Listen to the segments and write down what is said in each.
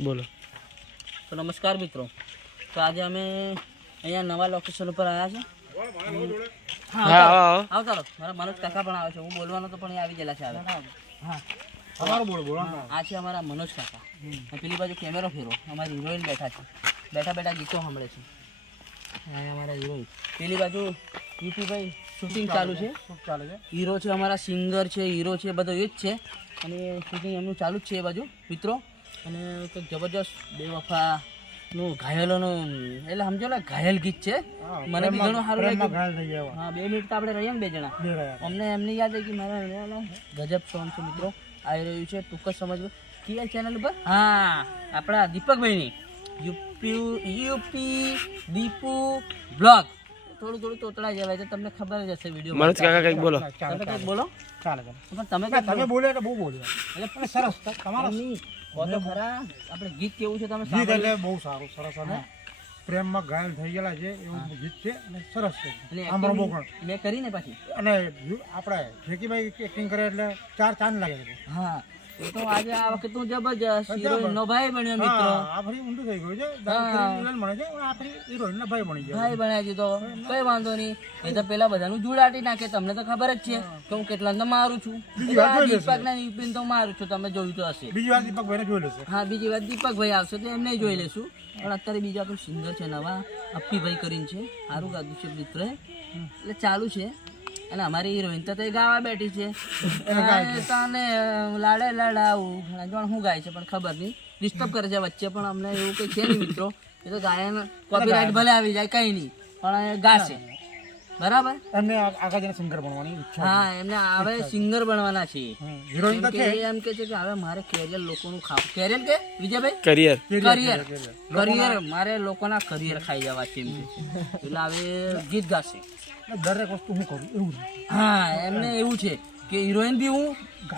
બોલો. તો નમસ્કાર મિત્રો. તો આજે અમે અહીંયા નવા લોકેશન ઉપર આવ્યા છે. હા આવતા રહો. મારા મનોજ કાકા પણ આવે છે. હું બોલવાનો તો પણ એ આવી ગયેલા છે. હા તમારું બોલો બોલો. આ છે અમારા મનોજ કાકા. પેલી બાજુ કેમેરો ફેરો અમારી હિરોઈન બેઠા છે. બેઠા બેઠા ગીતો સાંભળે છે. અહીંયા અમારા હિરોઈન. પેલી બાજુ યુપીભાઈ શૂટિંગ ચાલુ છે. હીરો છે, અમારા સિંગર છે, હીરો છે, બધો એ જ છે. અને શૂટિંગ એમનું ચાલુ જ છે એ બાજુ મિત્રો. અને કંઈક જબરજસ્ત બેવફાનું ઘાયલોનું એટલે સમજો ને ઘાયલ ગીત છે. મને બી ઘણું સારું લાગ્યું. હા 2 મિનિટ તો આપણે રહીએ ને 2 જણા. અમને એમની યાદ આવી કે મારા ગજબ સોંગ છે મિત્રો. આવી રહ્યું છે ટૂંક જ સમજવું કયા ચેનલ ઉપર. હા આપણા દીપકભાઈની યુપી દીપુ બ્લોગ. થોડું તોતડા જવાય છે, તમને ખબર જ હશે વિડીયો. મનોજ કાકા કંઈક બોલો. તમે કંઈક બોલો. ચાલે પણ તમે તમે બોલે એટલે બહુ બોલ્યો એટલે સરસ તમારો તો ખરા આપણે ગીત કેવું છે તમે ગીત એટલે બહુ સારું સરસ અને પ્રેમમાં ઘાયલ થઈ ગયેલા છે એવું ગીત છે અને સરસ છે. આમરો બહુ મેં કરીને પાછી અને આપણે જેકીભાઈ એક્ટિંગ કરે એટલે 4 ચાંદ લાગે છે. હા એ તો આજે આ વખત તું જબરજસ્ત હિરોઈન નો ભાઈ બન્યો મિત્રો. આ ફરી ઊંધું થઈ ગયું છે. વિલન બને છે આ ફરી હિરોઈન ના ભાઈ બની ગયો. ભાઈ બનાવી દીધો કઈ વાંધો નહીં. એ તો પેલા બધાનું જુડાટી નાખે. તમને તો ખબર જ છે કે હું કેટલા તો મારું છું. દીપક ના યુપીન તો મારું છું. તમે જોયું તો હશે. બીજી વાર દીપકભાઈને જોઈ લેશે. હા બીજી વાર દીપકભાઈ આવશે તો એમને જોઈ લેશું. પણ અત્યારે બીજા આપણું સિંગર છે નવા અપ્પીભાઈ કરીને છે. સારું ગાતું છે મિત્ર એટલે ચાલુ છે. અને અમારી હિરોઈન તો ગાવા બેઠી છે. તને લાડે લડાવું જોણ શું ગાય છે પણ ખબર નહીં. ડિસ્ટર્બ કરે છે વચ્ચે પણ અમને એવું કંઈ છે નહીં મિત્રો. એ તો ગાયન કોપીરાઇટ ભલે આવી જાય કંઈ નહીં પણ ગાશે બરાબર. અને આગળ જઈને સિંગર બનવાની ઈચ્છા. હા એમને હવે સિંગર બનવાના છે. હિરોઈન તો છે એમ કે છે કે હવે મારે કેરિયર લોકોનું ખાવું. કેરિયર કે વિજયભાઈ કરિયર કરિયર મારે લોકોના કરિયર ખાઈ જવા છે એમ કે છે. એટલે હવે ગીત ગાશે. દરેક વસ્તુ હું કરું એવું. હા એમને એવું છે કે હિરોઈન બી હું,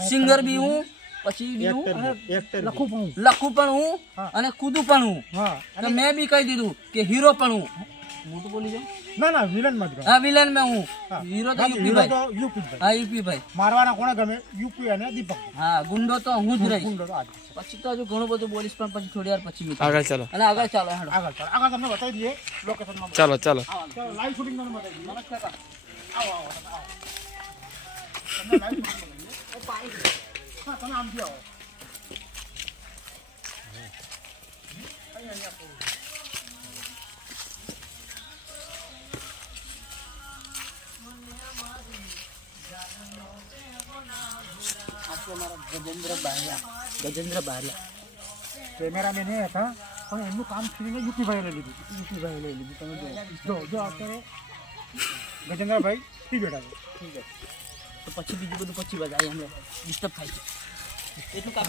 સિંગર બી હું, પછી બી હું, લખું પણ હું અને કૂદું પણ હું. અને મેં બી કહી દીધું કે હીરો પણ હું. મોટું બોલી જાઉં. ના વિલન માં જ. હા વિલન માં હું. હીરો તો યુપીભાઈ. યુપી હા યુપીભાઈ. મારવાના કોને ગમે યુપી અને દીપક. હા ગુંડો તો હું જ રહીશ. ગુંડો તો આજ. પછી તો હજુ ઘણું બધું બોલીશ પણ પછી થોડી વાર પછી મિત્રો. આગળ ચાલો. અને આગળ ચાલો હેડો. આગળ તમને બતાવી દઈએ લોકેશન માં. ચાલો લાઈવ શૂટિંગ તમને બતાવી દઈએ. નમસ્કાર કાકા. આવો તમને લાઈવ શૂટિંગ બતાવીએ. હા તમે આમથી આવો. ગજેન્દ્ર બારિયા કેમેરામેન એ હતા પણ એમનું કામ છોડીને યુપીભાઈ લઈ લીધું. તમે જો અત્યારે ગજેન્દ્રભાઈ થી બેઠા છે. ઠીક છે તો પછી બીજું બધું પછી બધાય અમને ડિસ્ટર્બ થાય છે એટલું કામ.